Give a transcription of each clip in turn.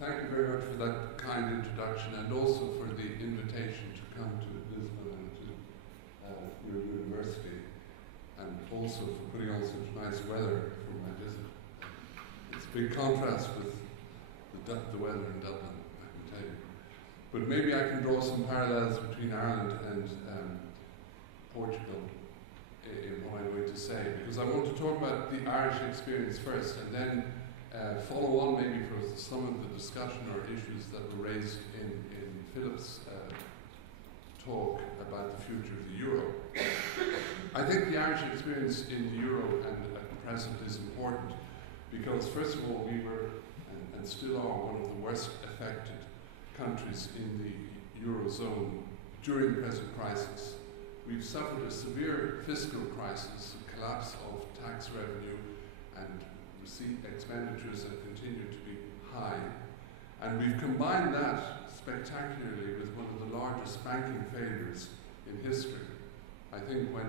Thank you very much for that kind introduction and also for the invitation to come to Lisbon and to your university, and also for putting on such nice weather for my visit. It's a big contrast with the weather in Dublin, I can tell you. But maybe I can draw some parallels between Ireland and Portugal in what I'm going to say, because I want to talk about the Irish experience first, and then follow on maybe for some of the discussion or issues that were raised in Philip's talk about the future of the euro. I think the Irish experience in the euro and at present is important because, first of all, we were and still are one of the worst affected countries in the eurozone during the present crisis. We've suffered a severe fiscal crisis, a collapse of tax revenue and expenditures that continue to be high, and we've combined that spectacularly with one of the largest banking failures in history. I think when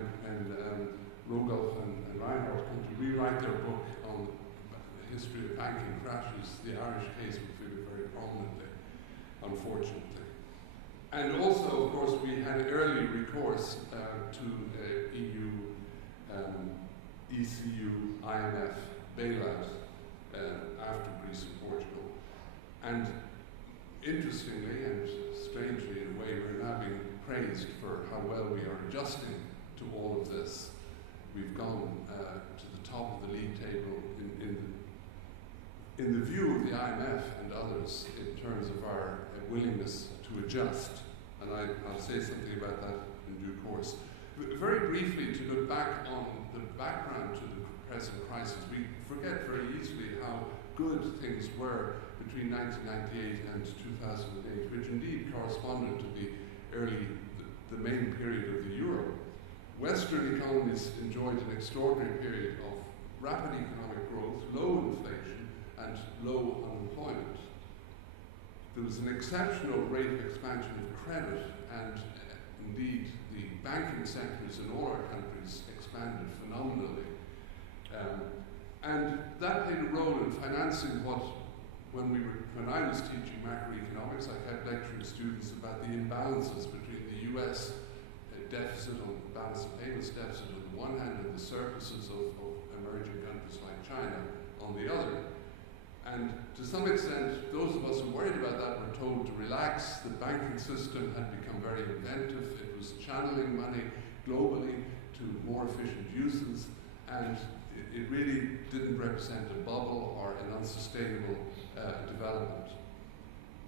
Rodolph and Reinhardt come to rewrite their book on the history of banking crashes, the Irish case will figure very prominently, unfortunately. And also, of course, we had early recourse to EU, ECU, IMF bailout after Greece and Portugal. And interestingly and strangely in a way, we're now being praised for how well we are adjusting to all of this. We've gone to the top of the league table in the view of the IMF and others in terms of our willingness to adjust. And I'll say something about that in due course. Very briefly, to look back on the background to the present crisis, we forget very easily how good things were between 1998 and 2008, which indeed corresponded to the main period of the euro. Western economies enjoyed an extraordinary period of rapid economic growth, low inflation, and low unemployment. There was an exceptional rate of expansion of credit, and indeed the banking sectors in all our countries expanded phenomenally. And that played a role in financing when I was teaching macroeconomics, I kept lecturing students about the imbalances between the US deficit on balance of payments deficit on the one hand and the surpluses of emerging countries like China on the other. And to some extent, those of us who worried about that were told to relax. The banking system had become very inventive. It was channeling money globally to more efficient uses, and it really didn't represent a bubble or an unsustainable development.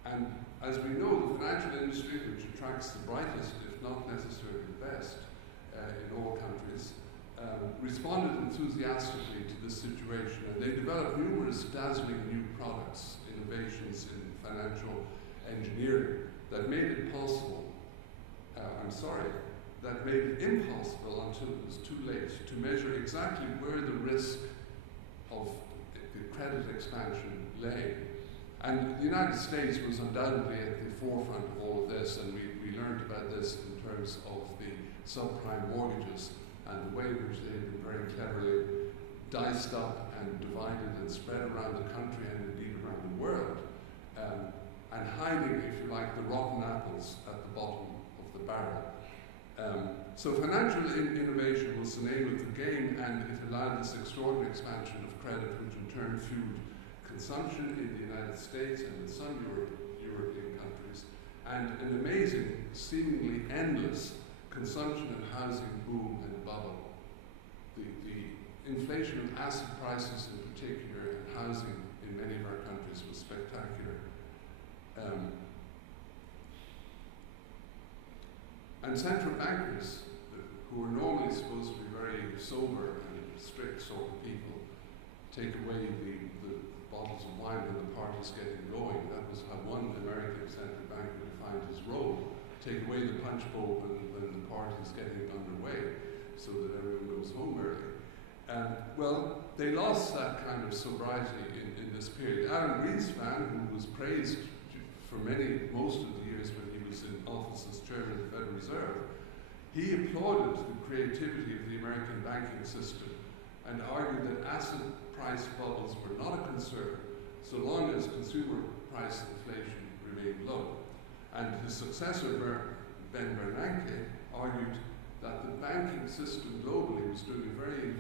And as we know, the financial industry, which attracts the brightest, if not necessarily the best, in all countries, responded enthusiastically to this situation, and they developed numerous dazzling new products, innovations in financial engineering that made it possible, that made it impossible until it was too late to measure exactly where the risk of the credit expansion lay. And the United States was undoubtedly at the forefront of all of this, and we learned about this in terms of the subprime mortgages and the way in which they had been very cleverly diced up and divided and spread around the country and indeed around the world, and hiding, if you like, the rotten apples at the bottom of the barrel. So financial innovation was the name of the game, and it allowed this extraordinary expansion of credit, which in turn fueled consumption in the United States and in some European countries, and an amazing, seemingly endless consumption and housing boom and bubble. The inflation of asset prices in particular and housing in many of our countries was spectacular. And central bankers, who are normally supposed to be very sober and strict sort of people, take away the bottles of wine when the party's getting going. That was how one American central banker defined his role. Take away the punch bowl when the party's getting underway so that everyone goes home early. Well, they lost that kind of sobriety in this period. Alan Greenspan, who was praised for most of the years when he was in office as chairman of the Federal Reserve, he applauded the creativity of the American banking system and argued that asset price bubbles were not a concern so long as consumer price inflation remained low. And his successor, Ben Bernanke, argued that the banking system globally was doing a very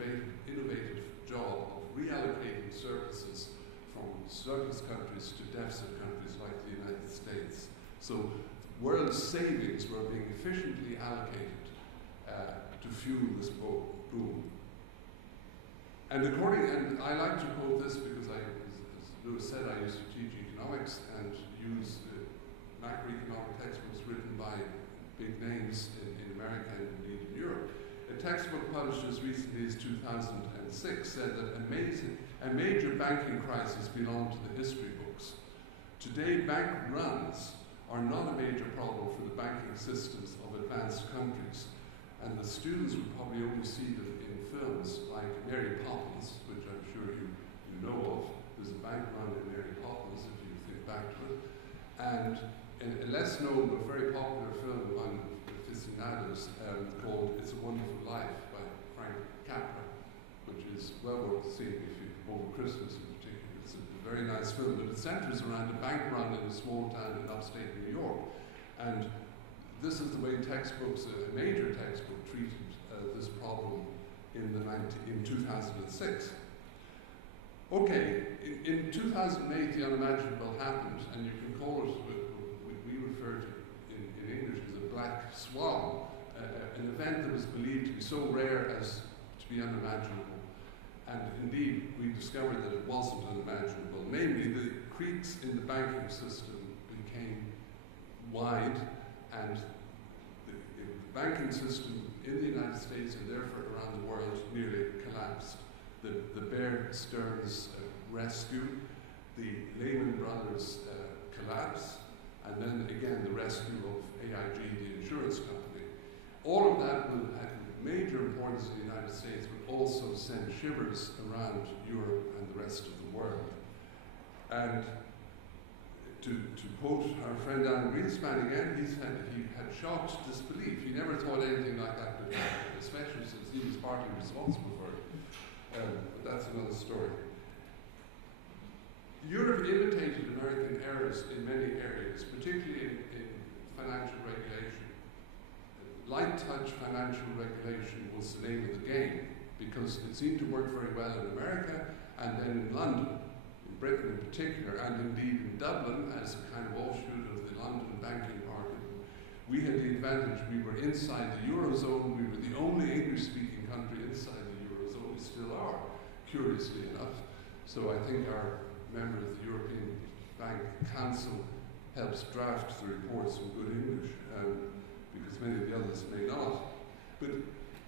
innovative job of reallocating surpluses from surplus countries to deficit countries like the United States. So world savings were being efficiently allocated to fuel this boom. And I like to quote this because as Lewis said, I used to teach economics and use macroeconomic textbooks written by big names in America and indeed in Europe. A textbook published as recently as 2006 said that a major banking crisis belonged to the history books. Today, bank runs are not a major problem for the banking systems of advanced countries. And the students would probably only see them in films like Mary Poppins, which I'm sure you know of. There's a bank run in Mary Poppins, if you think back to it. And a less known but very popular film on aficionados called It's a Wonderful Life by Frank Capra, which is well worth seeing if you over Christmas in particular. It's a very nice film, but it centers around a bank run in a small town in upstate New York. And this is the way textbooks, a major textbook, treated this problem in 2006. Okay, in 2008 the unimaginable happened, and you can call it, we refer to in English as a black swan, an event that was believed to be so rare as to be unimaginable. And indeed, we discovered that it wasn't unimaginable. Namely, the creaks in the banking system became wide, and the banking system in the United States and therefore around the world nearly collapsed. The Bear Stearns rescue, the Lehman Brothers collapse, and then again the rescue of AIG, the insurance company. All of that will have major importance in the United States, but also send shivers around Europe and the rest of the world. And to quote our friend Alan Greenspan again, he said he had shocked disbelief. He never thought anything like that could happen, especially since he was partly responsible for it. But that's another story. Europe imitated American errors in many areas, particularly in financial regulation. Light touch financial regulation was the name of the game because it seemed to work very well in America and then in London. Britain in particular, and indeed in Dublin as a kind of offshoot of the London banking market. We had the advantage, we were inside the Eurozone, we were the only English-speaking country inside the Eurozone, we still are, curiously enough. So I think our member of the European Bank Council helps draft the reports in good English, because many of the others may not. But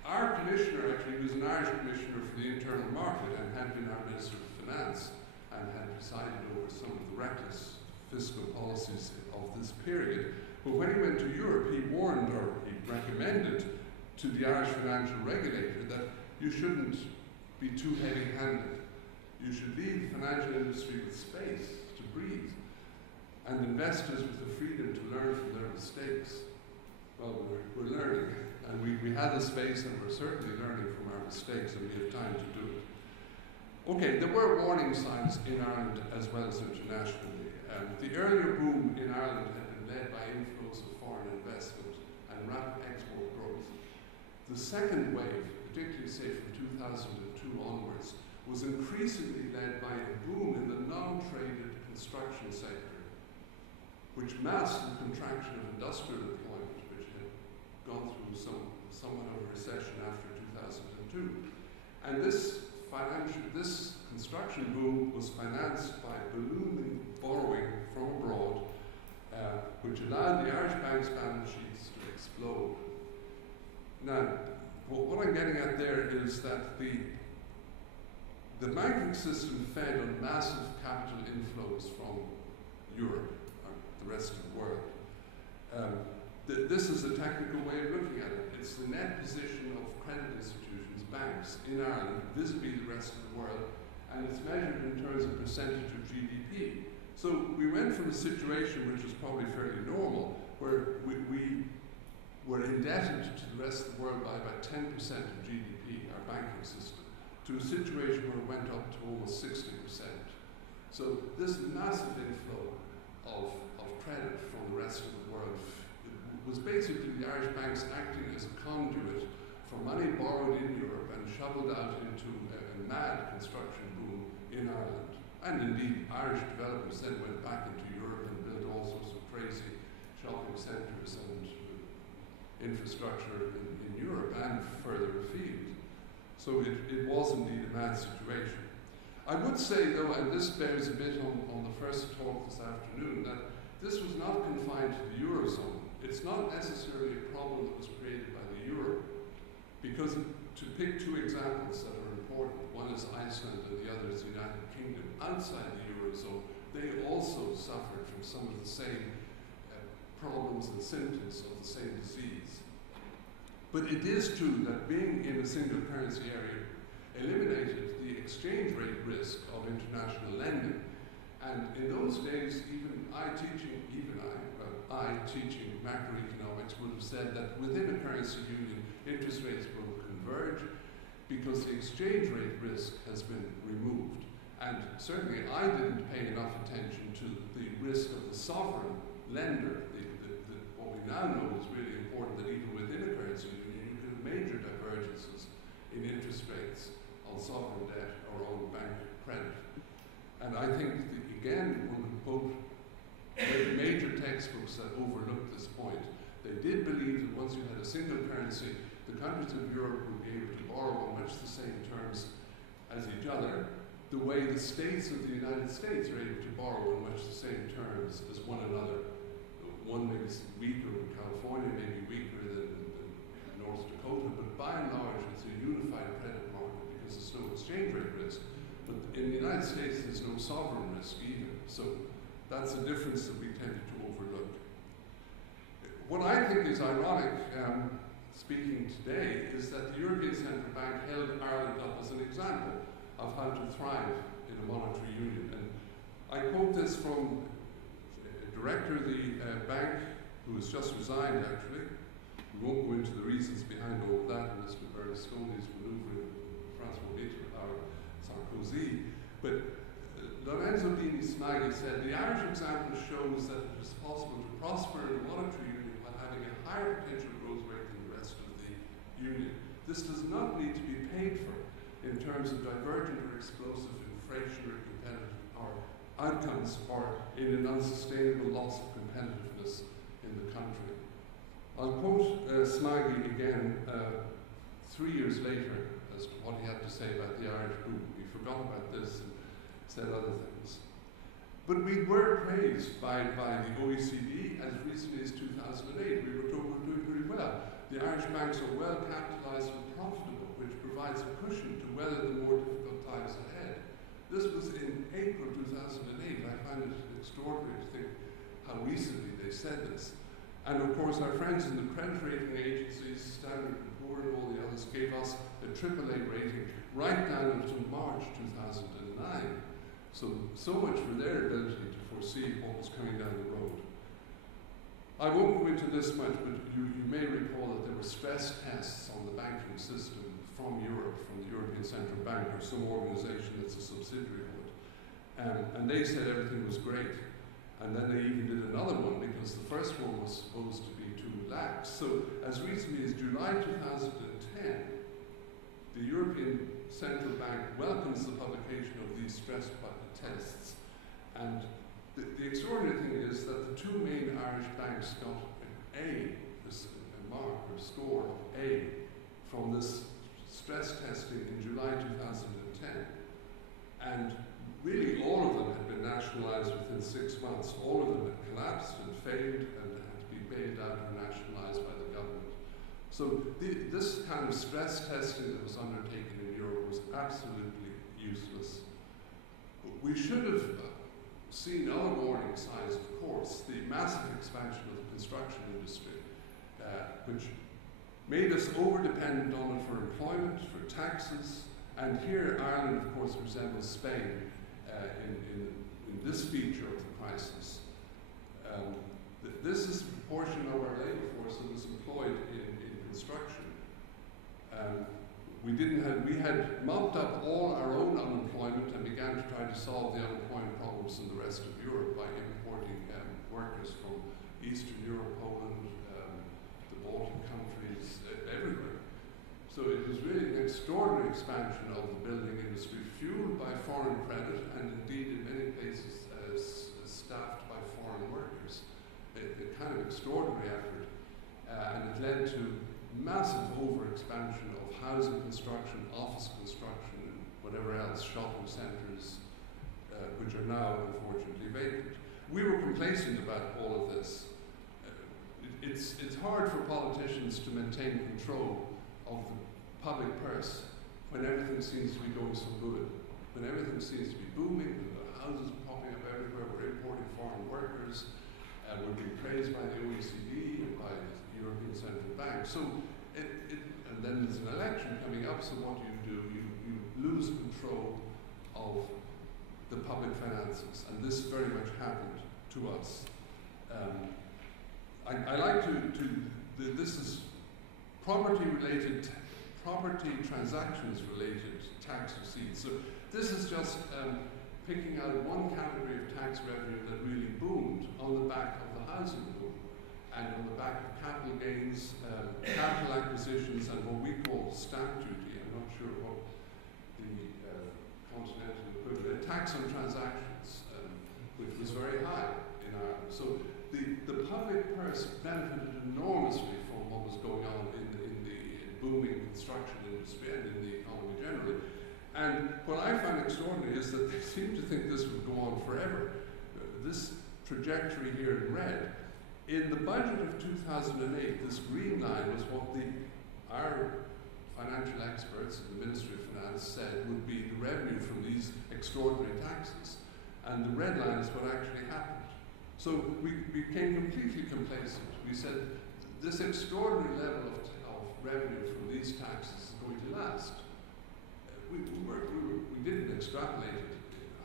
our commissioner actually was an Irish commissioner for the internal market and had been our Minister of Finance, and had presided over some of the reckless fiscal policies of this period. But when he went to Europe, he warned, or he recommended to the Irish financial regulator that you shouldn't be too heavy-handed. You should leave the financial industry with space to breathe, and investors with the freedom to learn from their mistakes. Well, we're learning, and we had the space, and we're certainly learning from our mistakes, and we have time to do it. Okay, there were warning signs in Ireland as well as internationally. The earlier boom in Ireland had been led by inflows of foreign investment and rapid export growth. The second wave, particularly say from 2002 onwards, was increasingly led by a boom in the non-traded construction sector, which masked the contraction of industrial employment, which had gone through somewhat of a recession after 2002. And this construction boom was financed by ballooning borrowing from abroad, which allowed the Irish banks' balance sheets to explode. Now, what I'm getting at there is that the banking system fed on massive capital inflows from Europe, or the rest of the world. This is a technical way of looking at it. It's the net position of credit institutions, banks, in Ireland, vis-a-vis the rest of the world, and it's measured in terms of percentage of GDP. So we went from a situation which was probably fairly normal, where we were indebted to the rest of the world by about 10% of GDP, our banking system, to a situation where it went up to almost 60%. So this massive inflow of credit from the rest of the world. It was basically the Irish banks acting as a conduit for money borrowed in Europe and shoveled out into a mad construction boom in Ireland. And indeed, Irish developers then went back into Europe and built all sorts of crazy shopping centres and infrastructure in Europe and further afield. So it was indeed a mad situation. I would say though, and this bears a bit on the first talk this afternoon, that this was not confined to the Eurozone. It's not necessarily a problem that was created by the Euro, because to pick two examples that are important, one is Iceland and the other is the United Kingdom, outside the Eurozone, they also suffered from some of the same problems and symptoms of the same disease. But it is true that being in a single currency area eliminated the exchange rate risk of international lending. And in those days, even I teaching macroeconomics would have said that within a currency union, interest rates will converge because the exchange rate risk has been removed. And certainly I didn't pay enough attention to the risk of the sovereign lender. What we now know is really important, that even within a currency union, you can have major divergences in interest rates on sovereign debt or on bank credit. And I think, again, one of both major textbooks that overlooked this point. They did believe that once you had a single currency, the countries of Europe would be able to borrow on much the same terms as each other, the way the states of the United States are able to borrow on much the same terms as one another. One may be weaker in California, may be weaker than North Dakota, but by and large it's a unified credit market because there's no exchange rate risk. But in the United States there's no sovereign risk either. So that's a difference that we tended to overlook. What I think is ironic, speaking today, is that the European Central Bank held Ireland up as an example of how to thrive in a monetary union. And I quote this from director of the bank, who has just resigned actually. We won't go into the reasons behind all of that, and Mr. Berlusconi's maneuvering Francois Mitterrand or Sarkozy. But Lorenzo Bini Smaghi said, the Irish example shows that it is possible to prosper in a monetary union while having a higher potential growth rate than the rest of the union. This does not need to be paid for in terms of divergent or explosive inflationary competitive outcomes or in an unsustainable loss of competitiveness in the country. I'll quote Smaghi again 3 years later as to what he had to say about the Irish boom. He forgot about this and said other things. But we were praised by the OECD as recently as 2008. We were told we're doing pretty well. The Irish banks are well capitalized and profitable, which provides a cushion to weather the more difficult times ahead. This was in April 2008. I find it extraordinary to think how recently they said this. And of course, our friends in the credit rating agencies, Standard & Poor and all the others, gave us a AAA rating right down until March 2009. So much for their ability to foresee what was coming down the road. I won't go into this much, but you may recall that there were stress tests on the banking system from Europe, from the European Central Bank or some organization that's a subsidiary of it. And they said everything was great. And then they even did another one because the first one was supposed to be too lax. So as recently as July 2010, the European Central Bank welcomes the publication of these stress tests. And the extraordinary thing is that the two main Irish banks got a mark or score of A from this stress testing in July 2010. And really all of them had been nationalized within 6 months. All of them had collapsed and failed and had to be bailed out or nationalized by the government. So this kind of stress testing that was undertaken in Europe was absolutely useless. We should have seen other warning signs, of course, the massive expansion of the construction industry, which made us over-dependent on it for employment, for taxes, and here Ireland, of course, resembles Spain in this feature of the crisis. This is the proportion of our labour force that was employed in construction. we had mopped up all our own unemployment and began to try to solve the unemployment problems in the rest of Europe by importing workers from Eastern Europe, Poland, the Baltic countries, everywhere. So it was really an extraordinary expansion of the building industry, fueled by foreign credit, and indeed in many places staffed by foreign workers. A kind of extraordinary effort, and it led to massive overexpansion of housing construction, office construction, and whatever else, shopping centres, which are now unfortunately vacant. We were complacent about all of this. It's hard for politicians to maintain control of the public purse when everything seems to be going so good, when everything seems to be booming, when the houses are popping up everywhere, we're importing foreign workers, we're being praised by the OECD and by the European Central Bank. So, and then there's an election coming up, so what do? You lose control of the public finances, and this very much happened to us. I like this is property transactions related tax receipts. So this is just picking out one category of tax revenue that really boomed on the back of the housing boom, and on the back of capital gains, capital acquisitions, and what we call stamp duty. I'm not sure what the continental equivalent, tax on transactions, which was very high in Ireland. So the public purse benefited enormously from what was going on in the booming construction industry and in the economy generally. And what I find extraordinary is that they seem to think this would go on forever. This trajectory here in red, in the budget of 2008, this green line was what our financial experts in the Ministry of Finance said would be the revenue from these extraordinary taxes. And the red line is what actually happened. So we became completely complacent. We said this extraordinary level of revenue from these taxes is going to last. We didn't extrapolate it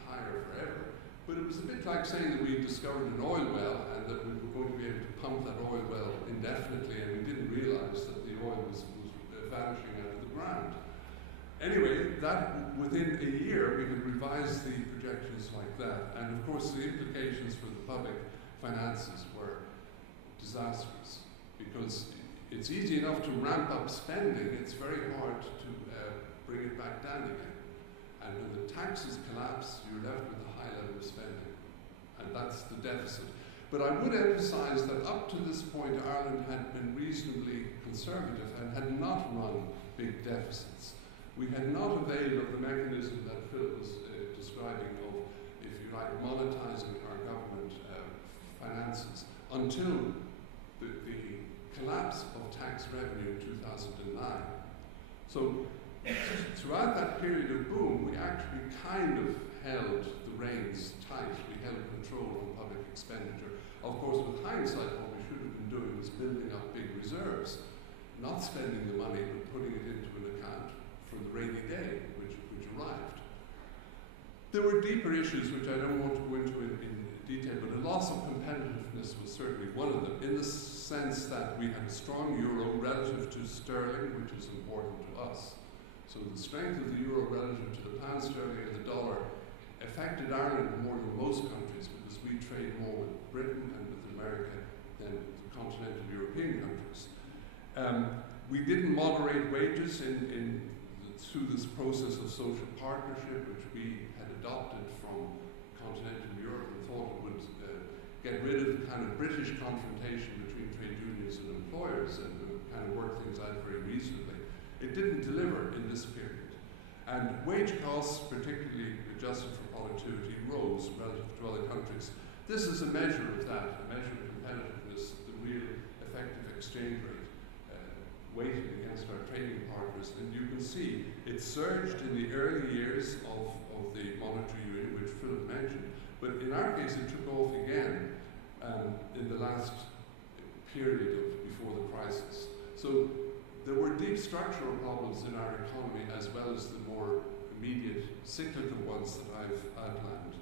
higher forever, but it was a bit like saying that we discovered an oil well and that we were going to be able to pump that oil well indefinitely, and we didn't realize that the oil was vanishing out of the ground. Anyway, that within a year we could revise the projections like that, and of course the implications for the public finances were disastrous, because it's easy enough to ramp up spending, it's very hard to bring it back down again. And when the taxes collapse, you're left with a high level of spending, and that's the deficit. But I would emphasize that up to this point, Ireland had been reasonably conservative and had not run big deficits. We had not availed of the mechanism that Phil was describing of, if you like, monetizing our government finances until the collapse of tax revenue in 2009. So throughout that period of boom, we actually kind of held the reins tight. We held control on public expenditure. Of course, with hindsight, what we should have been doing was building up big reserves, not spending the money, but putting it into an account for the rainy day, which arrived. There were deeper issues, which I don't want to go into in detail, but a loss of competitiveness was certainly one of them, in the sense that we had a strong euro relative to sterling, which is important to us. So the strength of the euro relative to the pound sterling and the dollar affected Ireland more than most countries, because we trade more with Britain and with America than the continental European countries. We didn't moderate wages through this process of social partnership, which we had adopted from continental Europe and thought it would get rid of the kind of British confrontation between trade unions and employers and kind of work things out very reasonably. It didn't deliver in this period. And wage costs, particularly adjusted for productivity, rose relative to other countries. This is a measure of that, a measure of competitiveness, the real effective exchange rate weighted against our trading partners. And you can see it surged in the early years of the monetary union, which Philip mentioned, but in our case it took off again in the last period before the crisis. So there were deep structural problems in our economy, as well as the more immediate cyclical ones that I've outlined.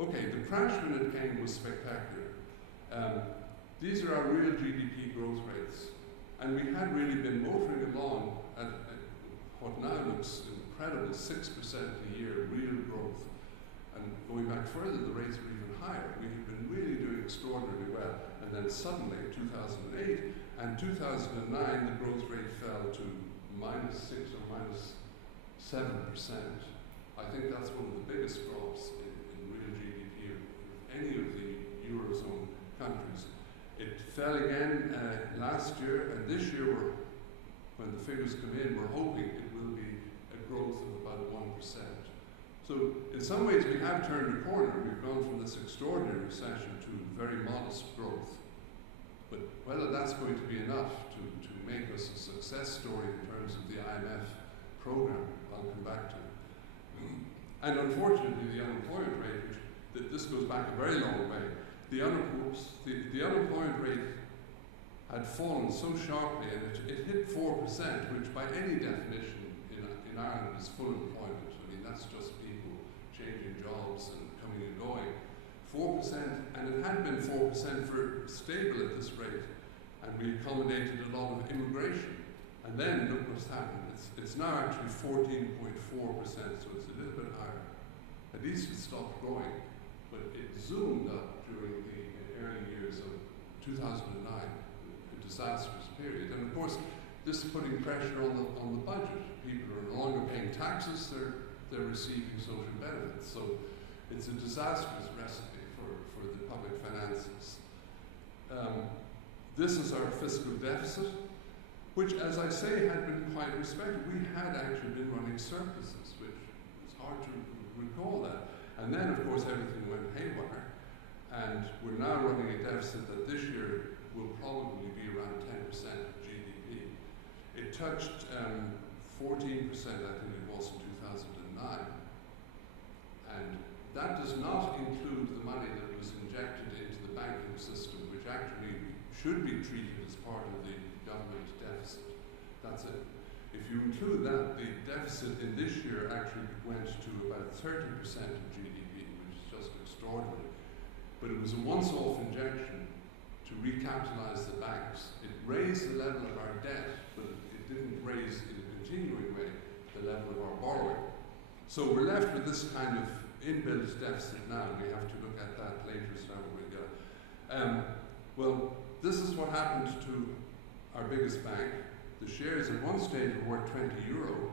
Okay, the crash when it came was spectacular. These are our real GDP growth rates. And we had really been motoring along at what now looks incredible, 6% a year real growth. And going back further, the rates were even higher. We have been really doing extraordinarily well. And then suddenly, 2008 and 2009, the growth rate fell to -6 or -7%. I think that's one of the biggest drops in real GDP of any of the Eurozone countries. It fell again last year, and this year, when the figures come in, we're hoping it will be a growth of about 1%. So in some ways we have turned a corner. We've gone from this extraordinary recession to very modest growth. But whether that's going to be enough to make us a success story in terms of the IMF program, I'll come back to. And unfortunately, the unemployment rate, this goes back a very long way, the unemployment rate had fallen so sharply, and it hit 4%, which by any definition in Ireland is full employment. I mean, that's just people changing jobs and coming and going. 4%, and it had been 4% for stable at this rate, and we accommodated a lot of immigration. And then look what's happened. It's now actually 14.4%, so it's a little bit higher. At least it stopped growing, but it zoomed up during the early years of 2009, a disastrous period. And of course, this is putting pressure on the budget. People are no longer paying taxes, they're receiving social benefits. So it's a disastrous recipe for the public finances. This is our fiscal deficit, which, as I say, had been quite respected. We had actually been running surpluses, which is hard to recall that. And then, of course, everything went haywire, and we're now running a deficit that this year will probably be around 10% of GDP. It touched 14%, I think it was, in 2009. And that does not include the money that was injected into the banking system, which actually should be treated as part of the government deficit. That's it. If you include that, the deficit in this year actually went to about 30% of GDP, which is just extraordinary. But it was a once-off injection to recapitalize the banks. It raised the level of our debt, but it didn't raise, in a continuing way, the level of our borrowing. So we're left with this kind of inbuilt deficit now, and we have to look at that later, so we'll go. Well, this is what happened to our biggest bank. The shares at one stage were worth €20.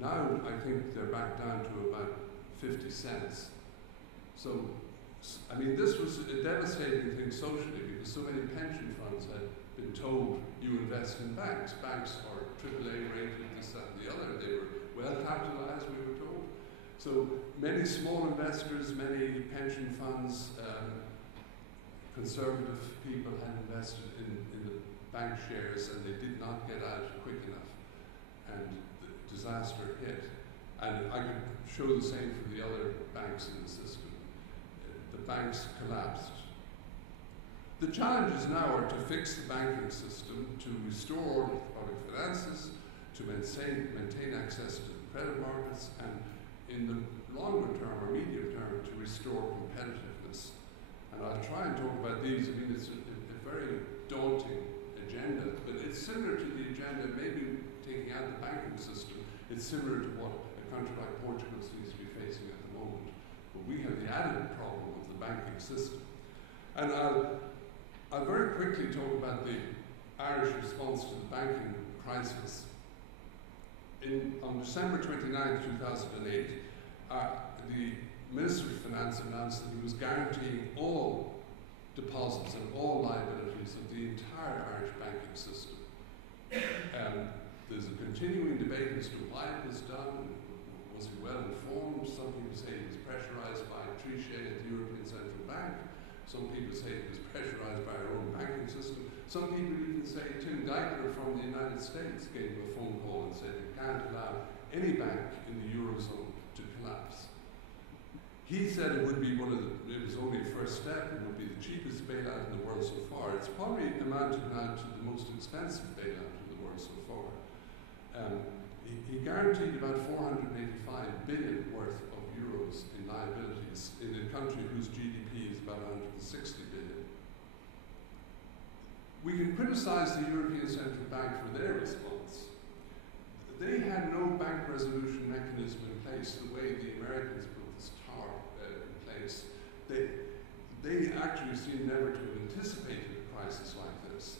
Now I think they're back down to about 50 cents. So, I mean, this was a devastating thing socially, because so many pension funds had been told, you invest in banks. Banks are AAA rated, this, that, and the other. They were well capitalized, we were told. So many small investors, many pension funds, conservative people had invested in the bank shares, and they did not get out quick enough, and the disaster hit. And I could show the same for the other banks in the system. The banks collapsed. The challenges now are to fix the banking system, to restore order to public finances, to maintain access to the credit markets, and in the longer term or medium term, to restore competitiveness. And I'll try and talk about these. I mean, it's a very daunting agenda, but it's similar to the agenda, maybe taking out the banking system, it's similar to what a country like Portugal seems to be facing at the moment. But we have the added problem of the banking system. And I'll very quickly talk about the Irish response to the banking crisis. On December 29, 2008, the Minister of Finance announced that he was guaranteeing all deposits and all liabilities of the entire Irish banking system. There's a continuing debate as to why it was done. Was he well informed? Some people say he was pressurized by Trichet at the European Central Bank. Some people say he was pressurized by our own banking system. Some people even say Tim Geithner from the United States gave him a phone call and said you can't allow any bank in the Eurozone to collapse. He said it would be it was only a first step, it would be the cheapest bailout in the world so far. It's probably amounted now to the most expensive bailout in the world so far. He guaranteed about 485 billion worth of euros in liabilities in a country whose GDP is about 160 billion. We can criticize the European Central Bank for their response. they had no bank resolution mechanism in place the way the Americans put this TARP in place. They actually seem never to have anticipated a crisis like this.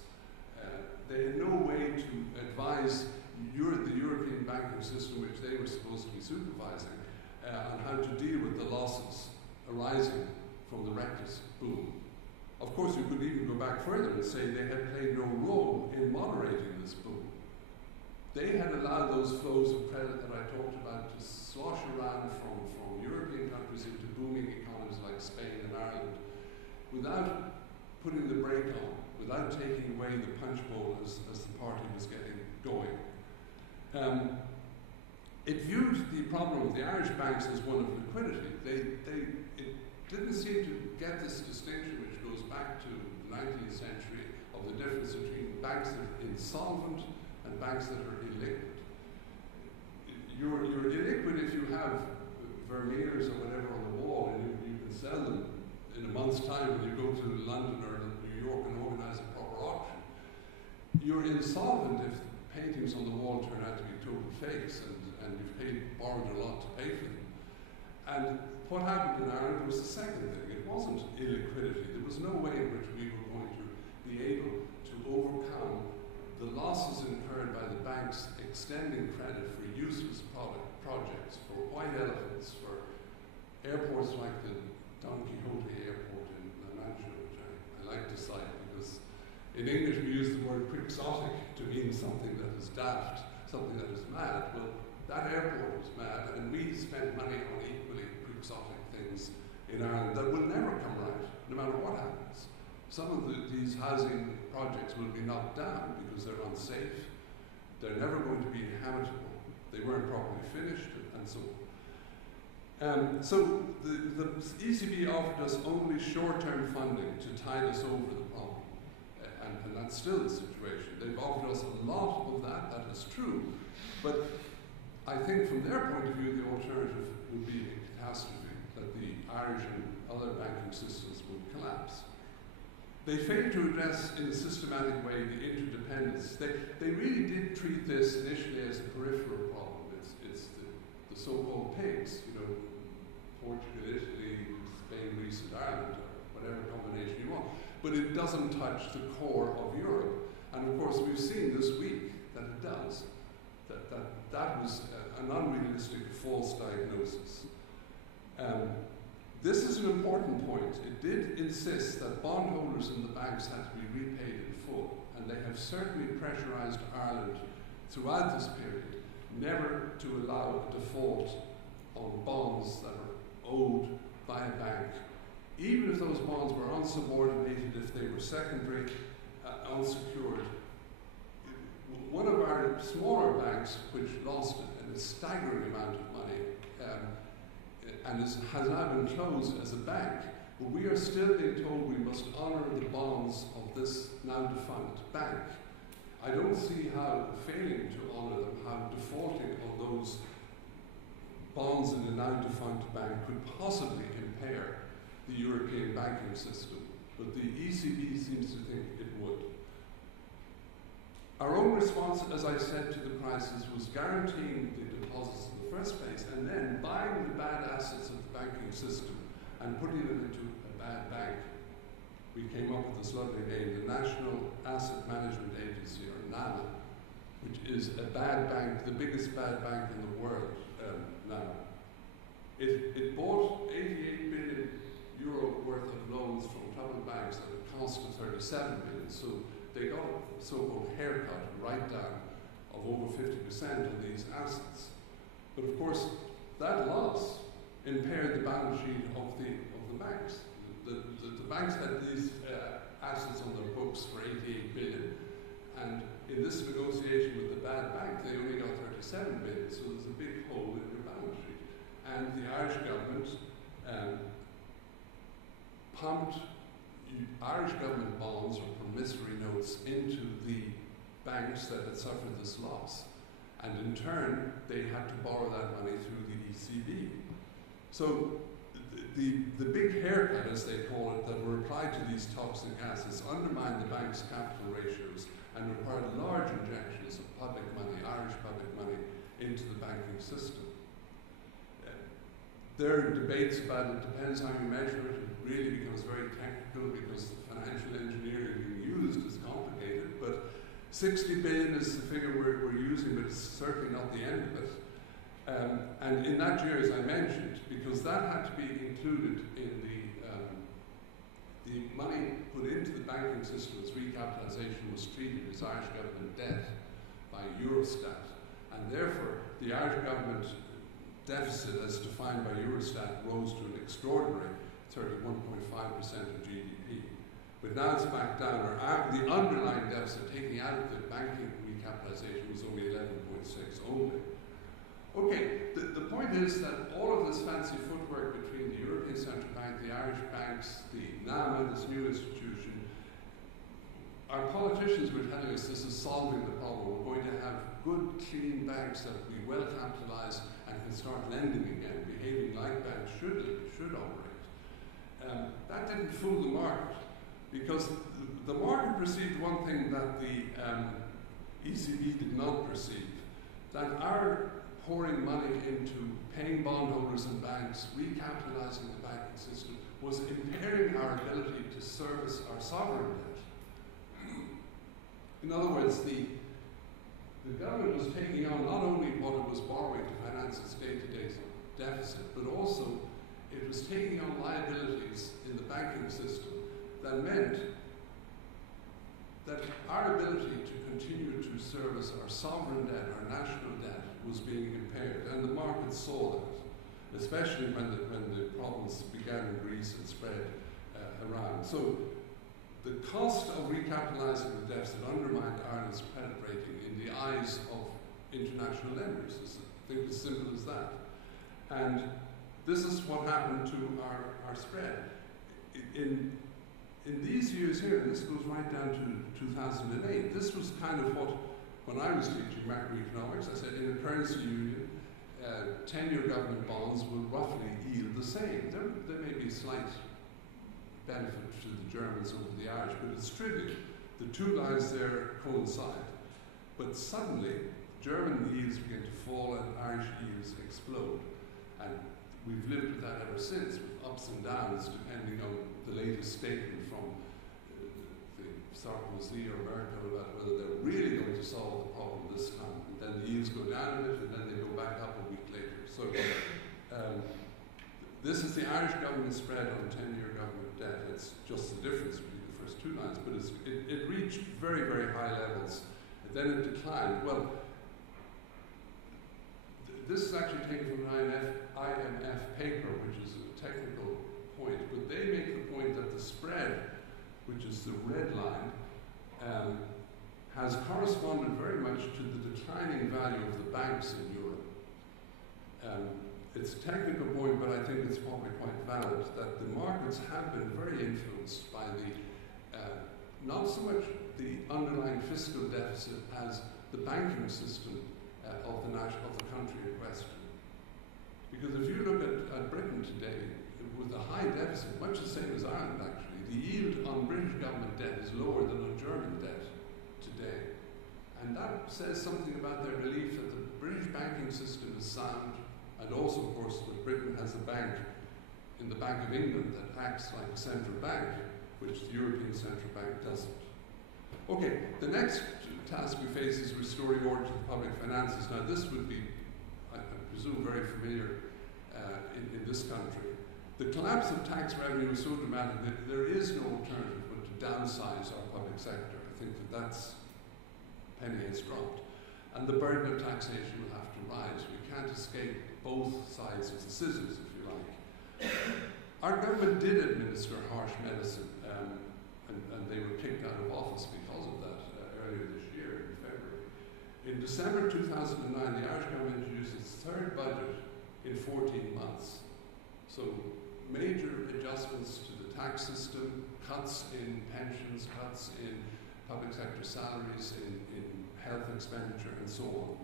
They had no way to advise the European banking system, which they were supposed to be supervising, on how to deal with the losses arising from the reckless boom. Of course, you could even go back further and say they had played no role in moderating this boom. They had allowed those flows of credit that I talked about to slosh around from European countries into booming economies like Spain and Ireland without putting the brake on, without taking away the punch bowl as the party was getting going. It viewed the problem of the Irish banks as one of liquidity. It didn't seem to get this distinction, which goes back to the 19th century, of the difference between banks that are insolvent and banks that are illiquid. You're illiquid if you have Vermeers or whatever on the wall, and you can sell them in a month's time when you go to London or New York and organize a proper auction. You're insolvent if the paintings on the wall turn out to be total fakes and you've borrowed a lot to pay for them. And what happened in Ireland was the second thing. It wasn't illiquidity. There was no way in which we were going to be able to overcome the losses incurred by the banks extending credit for useless projects, for white elephants, for airports like the Don Quixote Airport in La Mancha, which I like to cite because in English we use the word quixotic to mean something that is daft, something that is mad. Well, that airport was mad, and we spent money on equally quixotic things in Ireland that will never come right, no matter what happens. Some of these housing projects will be knocked down because they're unsafe. They're never going to be habitable. They weren't properly finished, and so on. So the ECB offered us only short-term funding to tide us over the problem, and that's still the situation. They've offered us a lot of that is true, but I think from their point of view, the alternative would be a catastrophe, that the Irish and other banking systems would collapse. They failed to address in a systematic way the interdependence. They really did treat this initially as a peripheral problem. It's the so-called pigs, Portugal, Italy, Spain, Greece, and Ireland, or whatever combination you want. But it doesn't touch the core of Europe. And of course, we've seen this week that it does. That was an unrealistic false diagnosis. This is an important point. It did insist that bondholders in the banks had to be repaid in full, and they have certainly pressurized Ireland throughout this period never to allow a default on bonds that are owed by a bank, even if those bonds were unsubordinated, if they were secondary, unsecured. One of our smaller banks, which lost a staggering amount of money, and has now been closed as a bank, but we are still being told we must honour the bonds of this now defunct bank. I don't see how failing to honour them, how defaulting on those bonds in a now defunct bank could possibly impair the European banking system, but the ECB seems to think it would. Our own response, as I said, to the crisis was guaranteeing the deposits in the first place and then buying the bad assets of the banking system and putting them into a bad bank. We came up with this lovely name, the National Asset Management Agency, or NAMA, which is a bad bank, the biggest bad bank in the world now. It bought 88 billion euro worth of loans from troubled banks at a cost of 37 billion. So they got a so-called haircut, a write-down of over 50% of these assets. But of course, that loss impaired the balance sheet of the banks. The banks had these assets on their books for 88 billion, and in this negotiation with the bad bank, they only got 37 billion, so there's a big hole in your balance sheet. And the Irish government pumped Irish government bonds or promissory notes into the banks that had suffered this loss. And in turn, they had to borrow that money through the ECB. So the big haircut, as they call it, that were applied to these toxic assets undermined the bank's capital ratios and required large injections of public money, Irish public money, into the banking system. There are debates about it, depends how you measure it. It really becomes very technical because the financial engineering being used is complicated, but 60 billion is the figure we're using, but it's certainly not the end of it. And in that year, as I mentioned, because that had to be included in the money put into the banking system as recapitalisation was treated as Irish government debt by Eurostat, and therefore the Irish government deficit as defined by Eurostat rose to an extraordinary 31.5% of GDP. But now it's back down, or the underlying deficit taking out of the banking recapitalisation was only 11.6 only. Okay, the point is that all of this fancy footwork between the European Central Bank, the Irish banks, the NAMA, this new institution, our politicians were telling us this is solving the problem. We're going to have good, clean banks that will be well capitalised and can start lending again, behaving like banks should operate. That didn't fool the market, because the market perceived one thing that the ECB did not perceive, that our pouring money into paying bondholders and banks, recapitalising the banking system, was impairing our ability to service our sovereign debt. In other words, the government was taking on not only what it was borrowing to finance its day-to-day deficit, but also it was taking on liabilities in the banking system that meant that our ability to continue to service our sovereign debt, our national debt, was being impaired, and the market saw that, especially when the problems began in Greece and spread around. So the cost of recapitalising the deficit undermined Ireland's credit rating in the eyes of international lenders. I think as simple as that. And this is what happened to our spread. In these years here, and this goes right down to 2008, this was kind of what, when I was teaching macroeconomics, I said in a currency union, 10-year government bonds will roughly yield the same. There may be a slight benefit to the Germans over the Irish, but it's trivial. The two lines there coincide. But suddenly, German yields begin to fall and Irish yields explode. And we've lived with that ever since, with ups and downs, depending on the latest statement from the Sarkozy or Merkel about whether they're really going to solve the problem this time. And then the yields go down a bit, and then they go back up a week later. So this is the Irish government spread on 10-year government debt. It's just the difference between the first two lines, but it reached very, very high levels. And then it declined. Well, this is actually taken from an IMF paper, which is a technical point, but they make the point that the spread, which is the red line, has corresponded very much to the declining value of the banks in Europe. It's a technical point, but I think it's probably quite valid, that the markets have been very influenced by not so much the underlying fiscal deficit as the banking system of the country in question. Because if you look at Britain today, with a high deficit, much the same as Ireland actually, the yield on British government debt is lower than on German debt today. And that says something about their belief that the British banking system is sound, and also, of course, that Britain has a bank in the Bank of England that acts like a central bank, which the European Central Bank doesn't. Okay, the next task we face is restoring order to the public finances. Now, this would be, I presume, very familiar in this country. The collapse of tax revenue is so dramatic that there is no alternative but to downsize our public sector. I think that's penny has dropped. And the burden of taxation will have to rise. We can't escape both sides of the scissors, if you like. Our government did administer harsh medicine, and they were kicked out of office because of that earlier this year, in February. In December 2009, the Irish government introduced its third budget in 14 months. So major adjustments to the tax system, cuts in pensions, cuts in public sector salaries, in health expenditure, and so on.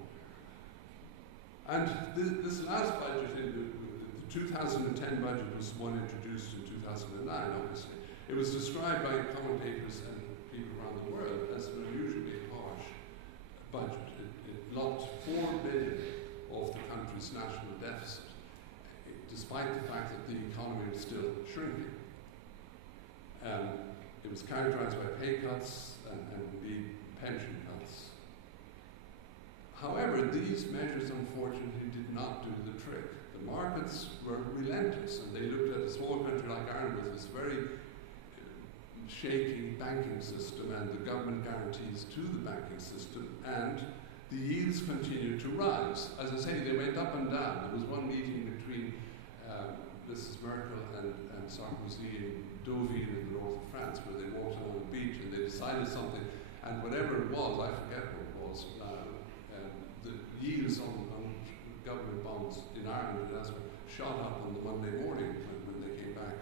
And this last budget, the 2010 budget, was one introduced in 2009, obviously. It was described by commentators and people around the world as an unusually harsh budget. It its national deficit, despite the fact that the economy was still shrinking. It was characterized by pay cuts and indeed pension cuts. However, these measures unfortunately did not do the trick. The markets were relentless, and they looked at a small country like Ireland with this very shaky banking system and the government guarantees to the banking system, and the yields continued to rise. As I say, they went up and down. There was one meeting between Mrs. Merkel and Sarkozy in Deauville in the north of France, where they walked along the beach and they decided something, and whatever it was, I forget what it was now, the yields on government bonds in Ireland and elsewhere shot up on the Monday morning when they came back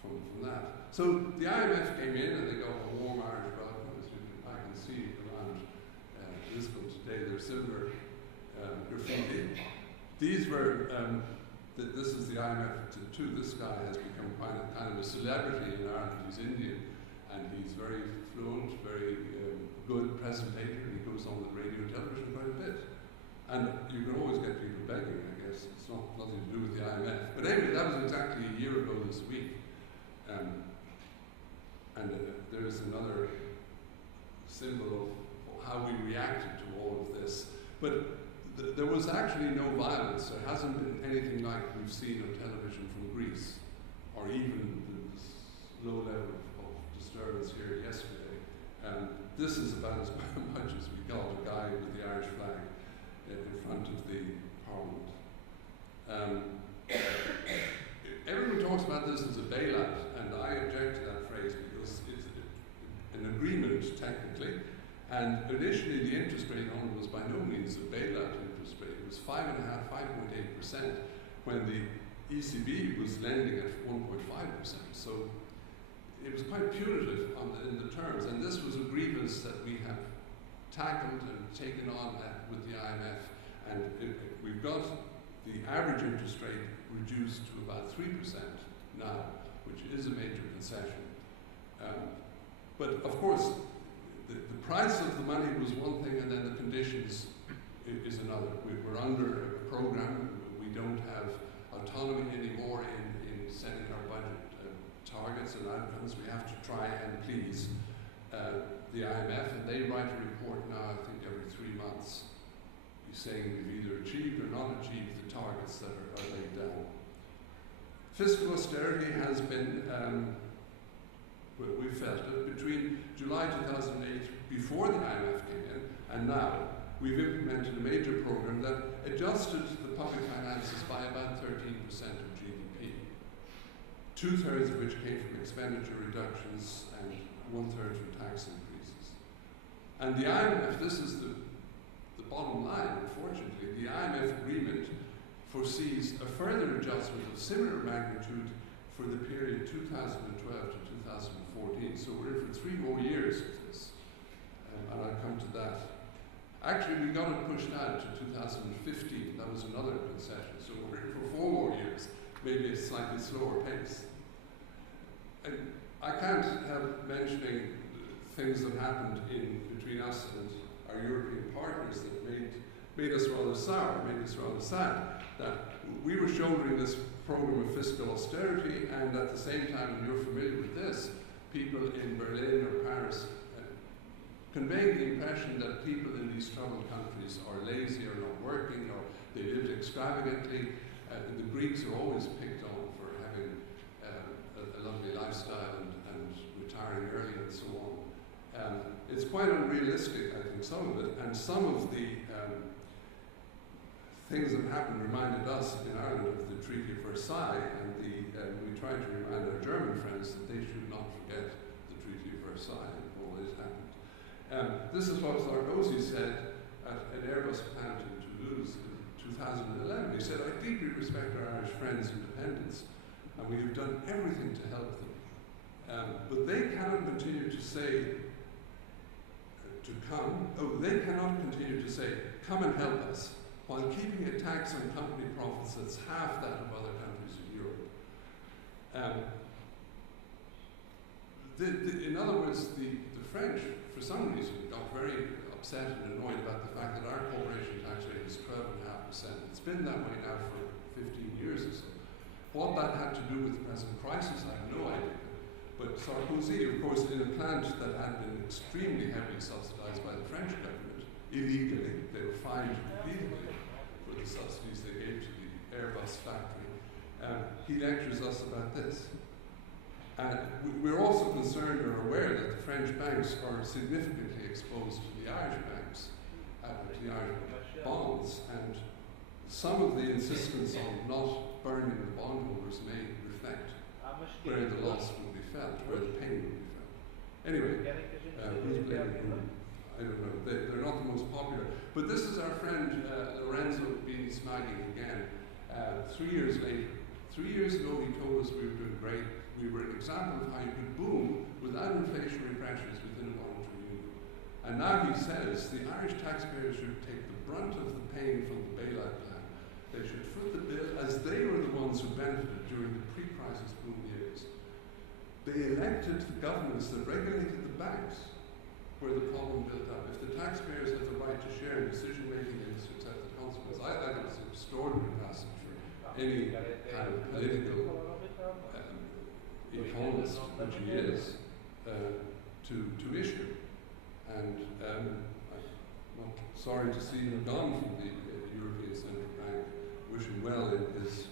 from that. So the IMF came in and they got a warm Irish welcome, as I can see around Lisbon today. There's similar graffiti. These were, this is the IMF too. This guy has become kind of a celebrity in Ireland. He's Indian and he's very fluent, very good presentator, and he goes on the radio and television quite a bit. And you can always get people begging, I guess. It's nothing to do with the IMF. But anyway, that was exactly a year ago this week. There's another symbol of how we reacted to all of this. But there was actually no violence. There hasn't been anything like we've seen on television from Greece, or even the low level of disturbance here yesterday. This is about as much as we got, a guy with the Irish flag in front of the Parliament. Everyone talks about this as a bailout, and I object to that phrase because it's an agreement technically, and initially the interest rate on it was by no means a bailout interest rate. It was 5.8%, when the ECB was lending at 1.5%. So it was quite punitive in the terms, and this was a grievance that we have tackled and taken on with the IMF, and we've got the average interest rate reduced to about 3% now, which is a major concession. But of course, the price of the money was one thing, and then the conditions is another. We're under a program. We don't have autonomy anymore in setting our budget targets and outcomes. We have to try and please the IMF, and they write a report now, I think every 3 months, saying we've either achieved or not achieved the targets that are laid down. Fiscal austerity has been, we felt it, between July 2008, before the IMF came in, and now, we've implemented a major program that adjusted the public finances by about 13% of GDP, 2/3 of which came from expenditure reductions and 1/3 from tax increases. And the IMF, this is the bottom line, unfortunately, the IMF agreement foresees a further adjustment of similar magnitude for the period 2012 to 2014. So we're in for 3 more years of this, and I'll come to that. Actually, we got it pushed out to 2015. That was another concession. So we're in for 4 more years, maybe a slightly slower pace. And I can't help mentioning things that happened between us and our European partners that made us rather sour, made us rather sad. That we were shouldering this program of fiscal austerity, and at the same time, and you're familiar with this, people in Berlin or Paris conveying the impression that people in these troubled countries are lazy or not working, or they lived extravagantly. The Greeks are always picked on for having a lovely lifestyle and retiring early and so on. It's quite unrealistic, I think, some of it, and some of the things that happened reminded us in Ireland of the Treaty of Versailles, and we tried to remind our German friends that they should not forget the Treaty of Versailles and all that happened. This is what Sarkozy said at an Airbus plant in Toulouse in 2011. He said, "I deeply respect our Irish friends' independence, and we have done everything to help them. But they cannot continue to say, they cannot continue to say, come and help us, while keeping a tax on company profits that's half that of other countries in Europe." In other words, the French, for some reason, got very upset and annoyed about the fact that our corporation tax rate is 12.5%. It's been that way now for 15 years or so. What that had to do with the present crisis, I have no idea. But Sarkozy, of course, in a plant that had been extremely heavily subsidized by the French government, illegally, they were fined repeatedly for the subsidies they gave to the Airbus factory. He lectures us about this. And we're also concerned or aware that the French banks are significantly exposed to the Irish banks, to the Irish bonds, and some of the insistence on not burning the bondholders may reflect where the loss will be felt, where the pain will be felt. Anyway, who's blaming whom? I don't know. They're not the most popular. But this is our friend Lorenzo being smiling again. 3 years later. 3 years ago, he told us we were doing great. We were an example of how you could boom without inflationary pressures within a monetary union. And now he says the Irish taxpayers should take the brunt of the pain from the bailout plan. They should foot the bill as they were the ones who benefited during the pre-crisis boom years. They elected the governments that regulated the banks where the problem built up. If the taxpayers had the right to share in decision-making and to accept the consequences, I think it's an extraordinary passage for any kind of political economist, which he is, to issue. And I'm not sorry to see him gone from the European Central Bank. Wish him well in his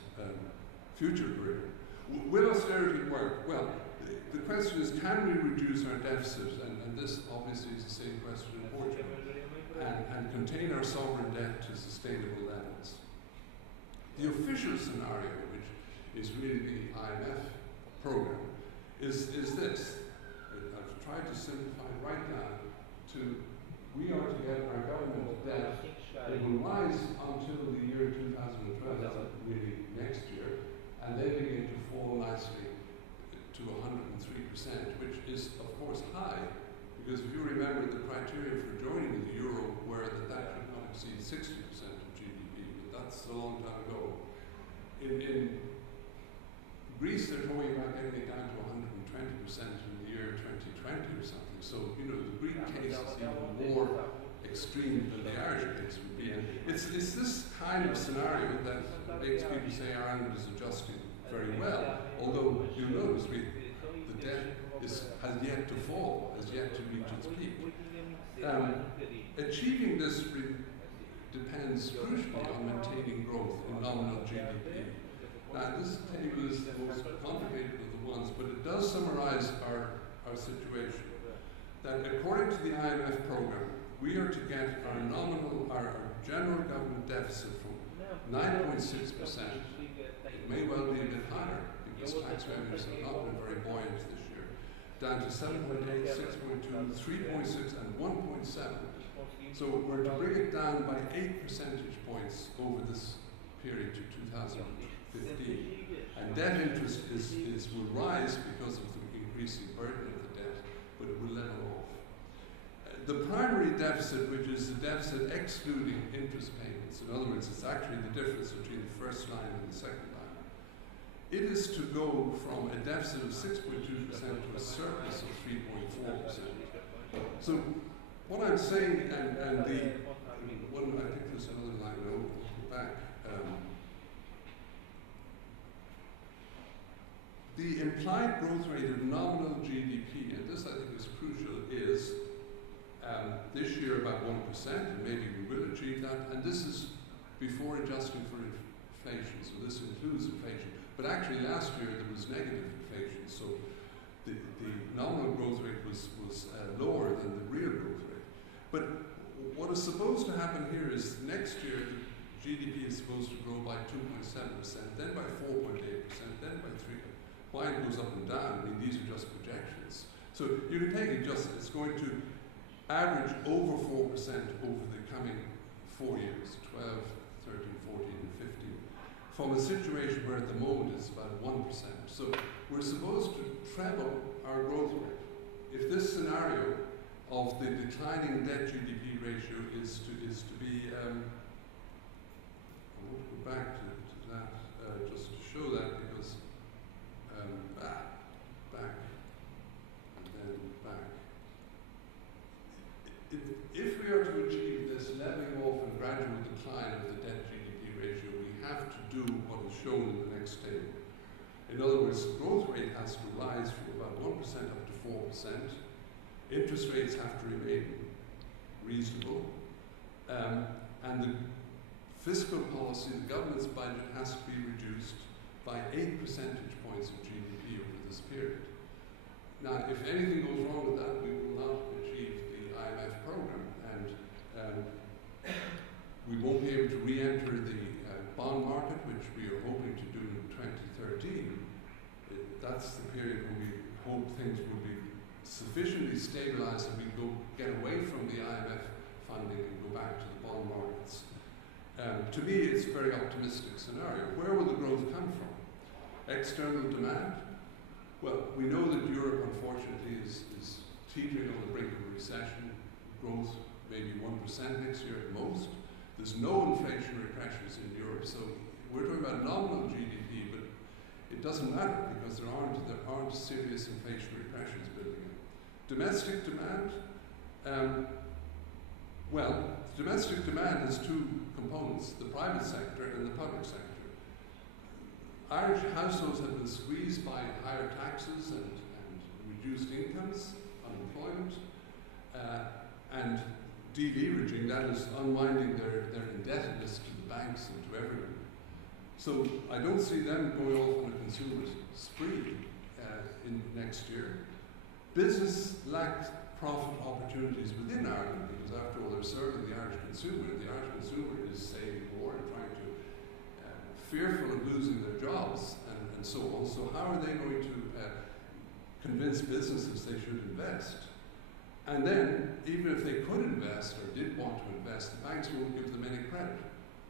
future career. Will austerity work? Well, the question is, can we reduce our deficit? And this obviously is the same question in Portugal. And contain our sovereign debt to sustainable levels. The official scenario, which is really the IMF program, is this. I've tried to simplify it right now to, we are to get our government debt, it will rise until the year 2012, really next year, and then begin to fall nicely to 103%, which is of course high, because if you remember the criteria for joining the euro were that could not exceed 60% of GDP, but that's a long time ago. In Greece, they're talking about getting it down to 120% in the year 2020 or something. So, you know, the Greek case is even more extreme than the Irish case would be. And it's this kind of scenario that makes people say Ireland is adjusting very well. Although, you'll notice the debt has yet to fall, has yet to reach its peak. Achieving this depends crucially on maintaining growth in nominal GDP. Now, this table is the most complicated of the ones, but it does summarize our situation. That according to the IMF program, we are to get our general government deficit from 9.6%. It may well be a bit higher because tax revenues have not been very buoyant this year, down to 7.8, 6.2, 3.6, and 1.7. So we're to bring it down by 8 percentage points over this period to 2015. And debt interest will rise because of the increasing burden of the debt, but it will level off. The primary deficit, which is the deficit excluding interest payments, in other words, it's actually the difference between the first line and the second line, it is to go from a deficit of 6.2% to a surplus of 3.4%. So what I'm saying, and I think there's another line over the back. The implied growth rate of nominal GDP, and this I think is crucial, is this year about 1%, and maybe we will achieve that, and this is before adjusting for inflation, so this includes inflation. But actually last year there was negative inflation, so the nominal growth rate was lower than the real growth rate. But what is supposed to happen here is next year the GDP is supposed to grow by 2.7%, then by 4.8%, then by 3%. Why it goes up and down? I mean, these are just projections. So you can take it just, it's going to average over 4% over the coming 4 years, 12, 13, 14, and 15, from a situation where at the moment it's about 1%. So we're supposed to treble our growth rate. If this scenario of the declining debt GDP ratio is to be, I want to go back to that just to show that, because back, and then back. If we are shown in the next table. In other words, the growth rate has to rise from about 1% up to 4%. Interest rates have to remain reasonable. And the fiscal policy, the government's budget, has to be reduced by 8 percentage points of GDP over this period. Now, if anything goes wrong with that, we will not achieve the IMF program, and we won't be able to re-enter the bond market, which we are hoping to do in 2013. That's the period when we hope things will be sufficiently stabilized that we go get away from the IMF funding and go back to the bond markets. To me, it's a very optimistic scenario. Where will the growth come from? External demand? Well, we know that Europe, unfortunately, is teetering on the brink of a recession. Growth maybe 1% next year at most. There's no inflationary pressures in Europe, so we're talking about nominal GDP, but it doesn't matter because there aren't serious inflationary pressures building up. Domestic demand? Well, domestic demand has two components, the private sector and the public sector. Irish households have been squeezed by higher taxes and reduced incomes, unemployment, and deleveraging, that is unwinding their indebtedness to the banks and to everyone. So I don't see them going off on a consumer spree in next year. Business lacks profit opportunities within Ireland because after all they're serving the Irish consumer. The Irish consumer is saving more and trying to, fearful of losing their jobs and so on. So how are they going to convince businesses they should invest? And then, even if they could invest or did want to invest, the banks won't give them any credit.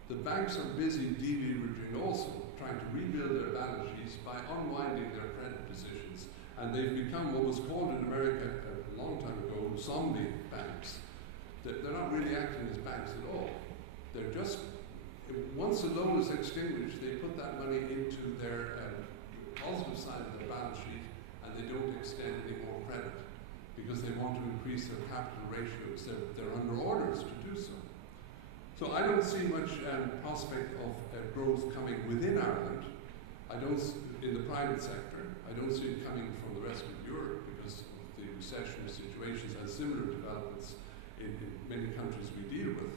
The banks are busy deleveraging also, trying to rebuild their balance sheets by unwinding their credit positions. And they've become what was called in America a long time ago, zombie banks. They're not really acting as banks at all. They're just, once a loan is extinguished, they put that money into their positive side of their balance sheet and they don't extend any more credit because they want to increase their capital ratios. They're under orders to do so. So I don't see much prospect of growth coming within Ireland. I don't, in the private sector. I don't see it coming from the rest of Europe because the recessionary situations and similar developments in many countries we deal with.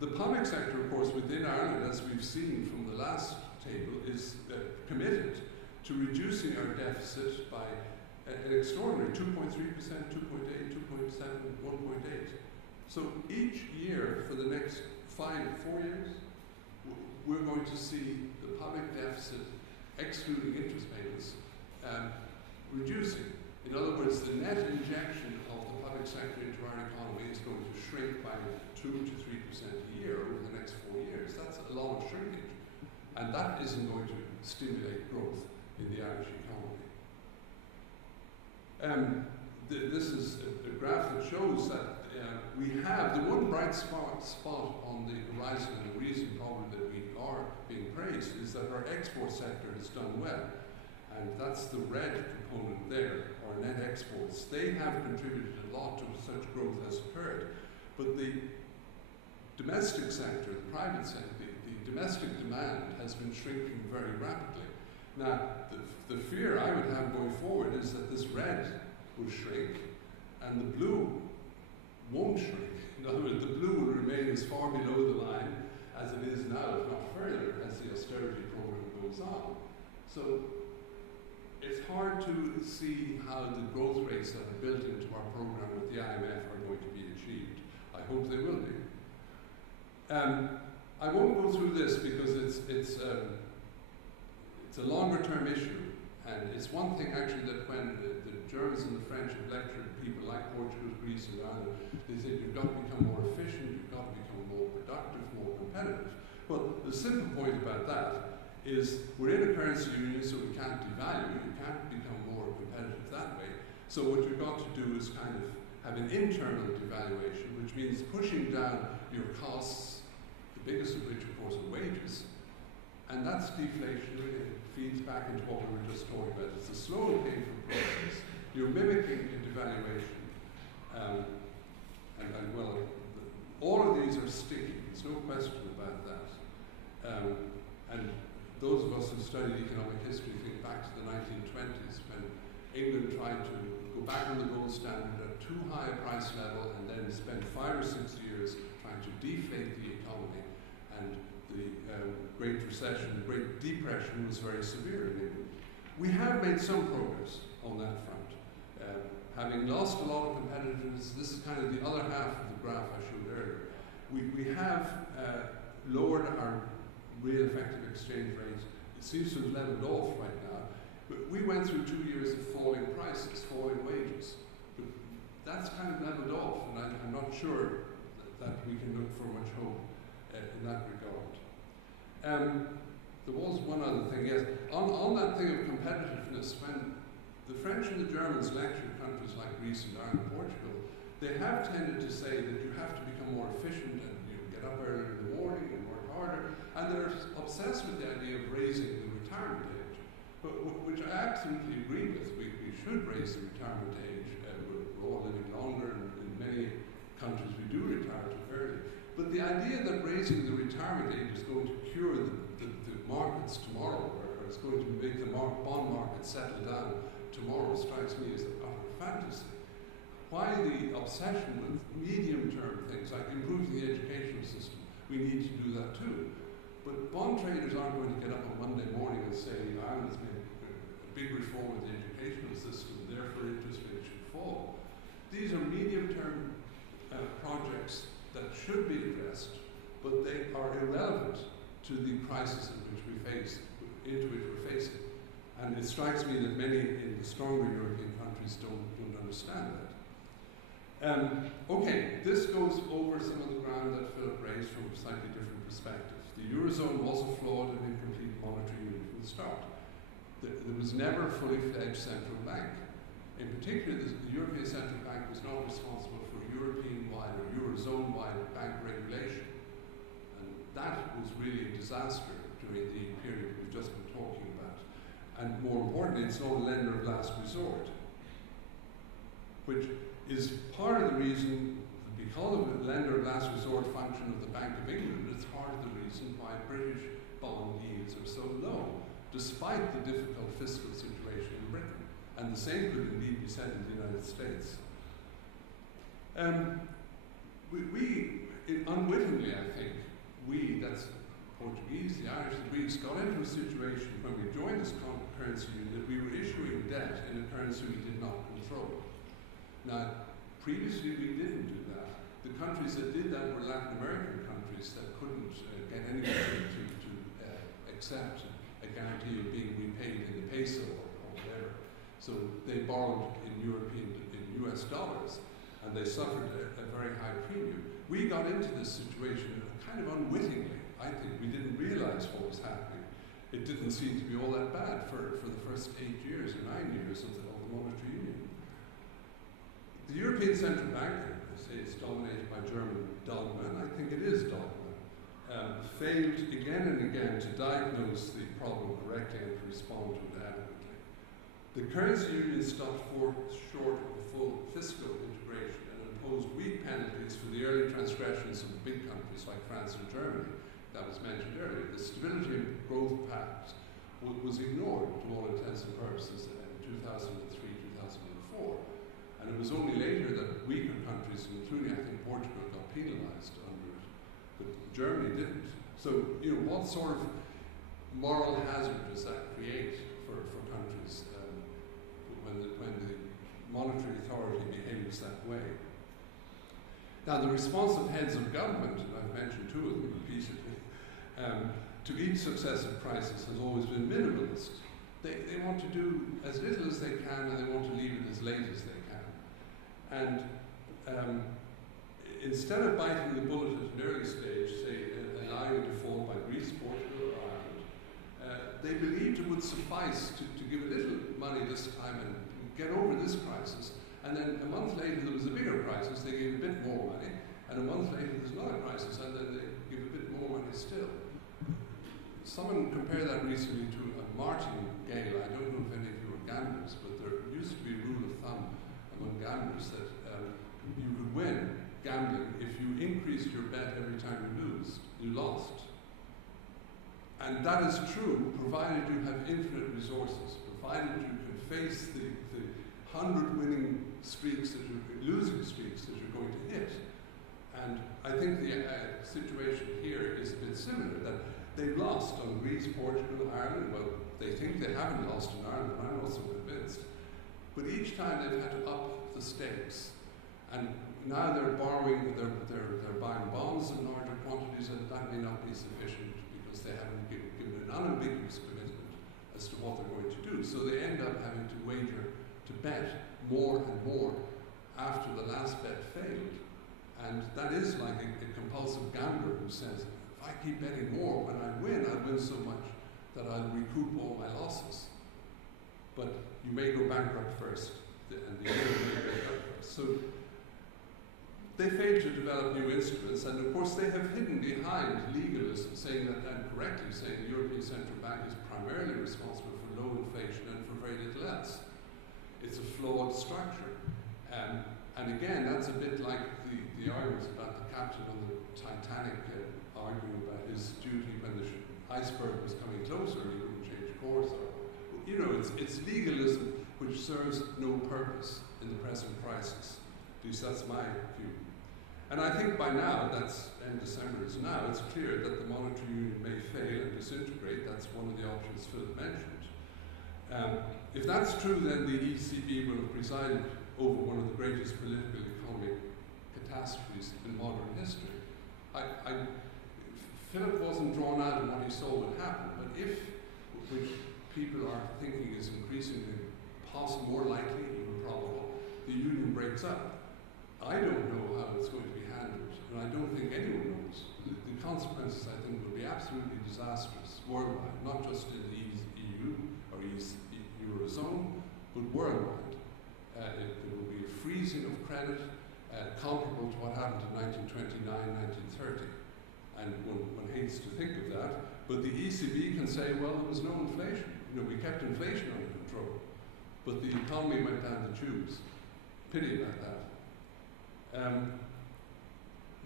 The public sector, of course, within Ireland, as we've seen from the last table, is committed to reducing our deficit by an extraordinary 2.3%, 2.8, 2.7, 1.8. So each year for the next 4 years, we're going to see the public deficit, excluding interest payments, reducing. In other words, the net injection of the public sector into our economy is going to shrink by 2 to 3% a year over the next 4 years. That's a lot of shrinkage. And that isn't going to stimulate growth in the Irish economy. This is a graph that shows that we have the one bright spot on the horizon, and the reason probably that we are being praised is that our export sector has done well. And that's the red component there, our net exports. They have contributed a lot to such growth as occurred. But the domestic sector, the private sector, the domestic demand has been shrinking very rapidly. Now, the fear I would have going forward is that this red will shrink and the blue won't shrink. In other words, the blue will remain as far below the line as it is now, if not further, as the austerity program goes on. So it's hard to see how the growth rates that are built into our program with the IMF are going to be achieved. I hope they will be. I won't go through this because it's a longer term issue. And it's one thing actually that when the Germans and the French have lectured people like Portugal, Greece, and Ireland, they said you've got to become more efficient, you've got to become more productive, more competitive. Well, the simple point about that is we're in a currency union, so we can't devalue, you can't become more competitive that way. So what you've got to do is kind of have an internal devaluation, which means pushing down your costs, the biggest of which, of course, are wages. And that's deflationary, and it feeds back into what we were just talking about. It's a slow and painful process. You're mimicking a devaluation. Well, all of these are sticky, there's no question about that. And those of us who studied economic history think back to the 1920s when England tried to go back on the gold standard at too high a price level and then spend 5 or 6 years trying to deflate the economy. And the Great Recession, the Great Depression was very severe in England. We have made some progress on that front. Having lost a lot of competitiveness, this is kind of the other half of the graph I showed earlier. We have lowered our real effective exchange rate. It seems to have leveled off right now. But we went through 2 years of falling prices, falling wages. But that's kind of leveled off, and I'm not sure that we can look for much hope in that regard. There was one other thing, yes. On that thing of competitiveness, when the French and the Germans lectured countries like Greece and Ireland and Portugal, they have tended to say that you have to become more efficient and you get up earlier in the morning and work harder, and they're obsessed with the idea of raising the retirement age, which I absolutely agree with. We should raise the retirement age. We're all living longer, and in many countries we do retire too early. But the idea that raising the retirement age is going to cure the markets tomorrow, or it's going to make the bond market settle down tomorrow, strikes me as a utter fantasy. Why the obsession with medium-term things like improving the educational system? We need to do that too. But bond traders aren't going to get up on Monday morning and say, Ireland has made a big reform of the educational system, and therefore interest rates should fall. These are medium-term projects that should be addressed, but they are irrelevant to the crisis into which we're facing. And it strikes me that many in the stronger European countries don't understand that. Okay, this goes over some of the ground that Philip raised from a slightly different perspective. The Eurozone was a flawed and incomplete monetary unit from the start. There was never a fully fledged central bank. In particular, the European Central Bank was not responsible for European-wide or Eurozone-wide bank regulation. And that was really a disaster during the period we've just been talking about. And more importantly, it's not a lender of last resort, which is part of the reason, because of the lender of last resort function of the Bank of England, it's part of the reason why British bond yields are so low, despite the difficult fiscal situation in Britain. And the same could indeed be said in the United States. Unwittingly, I think, that's Portuguese, the Irish, the Greeks, got into a situation when we joined this currency union that we were issuing debt in a currency we did not control. Now, previously we didn't do that. The countries that did that were Latin American countries that couldn't get anybody to accept a guarantee of being repaid in the peso or whatever. So they borrowed in US dollars, and they suffered a very high premium. We got into this situation kind of unwittingly. I think we didn't realize what was happening. It didn't seem to be all that bad for the first 8 years or 9 years of the monetary union. The European Central Bank, I say it's dominated by German dogma, and I think it is dogma, failed again and again to diagnose the problem correctly and to respond to it adequately. The currency union stopped short of the full fiscal integration and imposed weak penalties for the early transgressions of the big countries like France and Germany. That was mentioned earlier. The Stability and Growth Pact was ignored to all intents and purposes in 2003, 2004. And it was only later that weaker countries, including, I think, Portugal, got penalized under it. But Germany didn't. So, what sort of moral hazard does that create for countries when the monetary authority behaves that way? Now, the response of heads of government, and I've mentioned 2 of them repeatedly, to each successive crisis has always been minimalist. They want to do as little as they can, and they want to leave it as late as they can. And instead of biting the bullet at an early stage, say allowing a default by Greece, Portugal, or Ireland, they believed it would suffice to give a little money this time and get over this crisis. And then a month later there was a bigger crisis, they gave a bit more money, and a month later there's another crisis, and then they give a bit more money still. Someone compared that recently to a martingale. I don't know if any of you are gamblers, but there used to be a rule of thumb among gamblers that you could win gambling if you increased your bet every time you lost. And that is true, provided you have infinite resources, provided you can face the 100 winning streaks that losing streaks that you're going to hit. And I think the situation here is a bit similar, that they've lost on Greece, Portugal, Ireland. Well, they think they haven't lost in Ireland, but I'm also convinced. But each time they've had to up the stakes. And now they're borrowing, they're buying bonds in larger quantities, and that may not be sufficient because they haven't given an unambiguous commitment as to what they're going to do. So they end up having to wager, to bet more and more after the last bet failed. And that is like a compulsive gambler who says, if I keep betting more, when I win, I'll win so much that I'll recoup all my losses. But you may go bankrupt first, and the other may go bankrupt first. So they failed to develop new instruments, and of course they have hidden behind legalism, saying that, and correctly saying the European Central Bank is primarily responsible for low inflation and for very little else. It's a flawed structure. And again, that's a bit like the arguments about the captain on the Titanic arguing about his duty when the iceberg was coming closer and he wouldn't change course. Or, you know, it's legalism which serves no purpose in the present crisis. At least that's my view. And I think by now, that's end December is now, it's clear that the monetary union may fail and disintegrate. That's one of the options Philip mentioned. If that's true, then the ECB will have presided over one of the greatest political economic catastrophes in modern history. Philip wasn't drawn out in what he saw would happen, but if, which people are thinking is increasingly possible, more likely, even probable, the union breaks up, I don't know how it's going to be handled, and I don't think anyone knows. The consequences, I think, will be absolutely disastrous worldwide, not just in the EU or Eurozone, but worldwide. There will be a freezing of credit comparable to what happened in 1929, 1930. And one hates to think of that, but the ECB can say, well, there was no inflation. You know, we kept inflation under control, but the economy went down the tubes. Pity about that.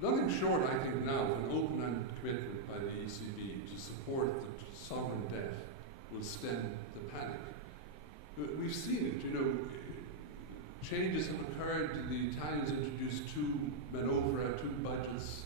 Nothing short, I think, now of an open-ended commitment by the ECB to support the sovereign debt will stem the panic. We've seen it, you know, changes have occurred. The Italians introduced two budgets.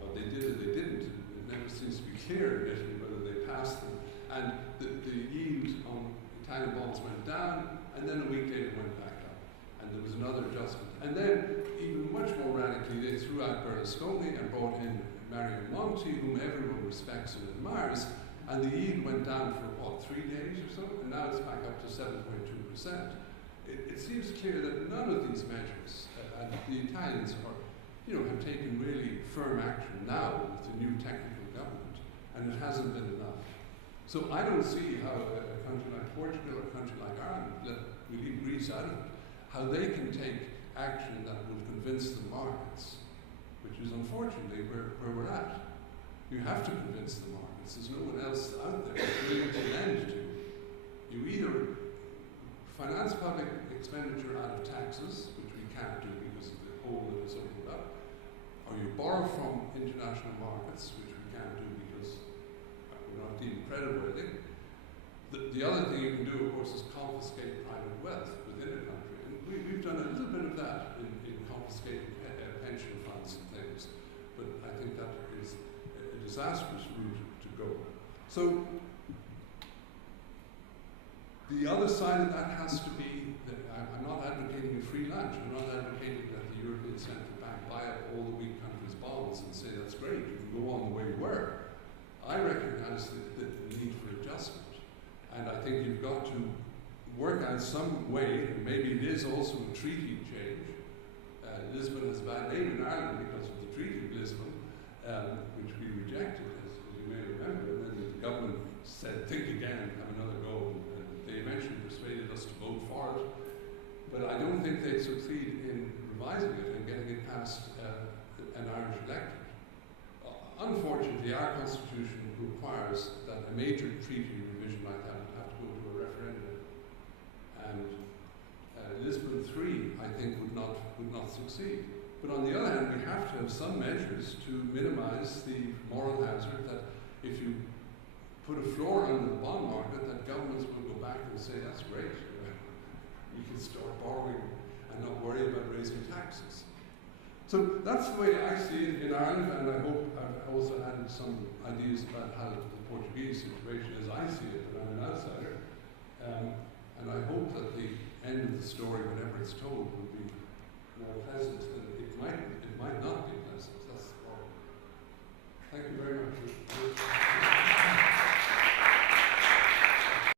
Well, they did or they didn't. It never seems to be clear in Italy whether they passed them. And the yield on Italian bonds went down, and then a week later went back up. And there was another adjustment. And then, even much more radically, they threw out Berlusconi and brought in Mario Monti, whom everyone respects and admires, and the yield went down for, what, 3 days or so? And now it's back up to 7.2%. It seems clear that none of these measures, and the Italians are, you know, have taken really firm action now with the new technical government, and it hasn't been enough. So I don't see how a country like Portugal or a country like Ireland, we leave Greece out of it, how they can take action that will convince the markets, which is unfortunately where we're at. You have to convince the markets. There's no one else out there willing to lend to. You either finance public expenditure out of taxes, which we can't do because of the hole that is opened up, or you borrow from international markets, which we can't do because we're not deemed creditworthy. The other thing you can do, of course, is confiscate private wealth within a country. And we've done a little bit of that in confiscating pension funds and things, but I think that is a disastrous route to go. So the other side of that has to be that I'm not advocating a free lunch. I'm not advocating that the European Central Bank buy up all the weak countries' bonds and say that's great, you can go on the way you were. I recognize the need for adjustment. And I think you've got to work out some way, and maybe it is also a treaty change. Lisbon has a bad name in Ireland because of the Treaty of Lisbon, which we rejected, as you may remember. And then the government said, think again, have another go. And they eventually persuaded us to vote for it. But I don't think they'd succeed in revising it and getting it past an Irish electorate. Unfortunately, our constitution requires that a major treaty revision like that would have to go to a referendum. And Lisbon III, I think, would not succeed. But on the other hand, we have to have some measures to minimize the moral hazard that if you put a floor under the bond market, that governments will go back and say, that's great, we can start borrowing and not worry about raising taxes. So that's the way I see it in Ireland, and I hope I've also added some ideas about how the Portuguese situation as I see it, but I'm an outsider. And I hope that the end of the story, whenever it's told, will be more pleasant than it might not be pleasant. That's the problem. Thank you very much.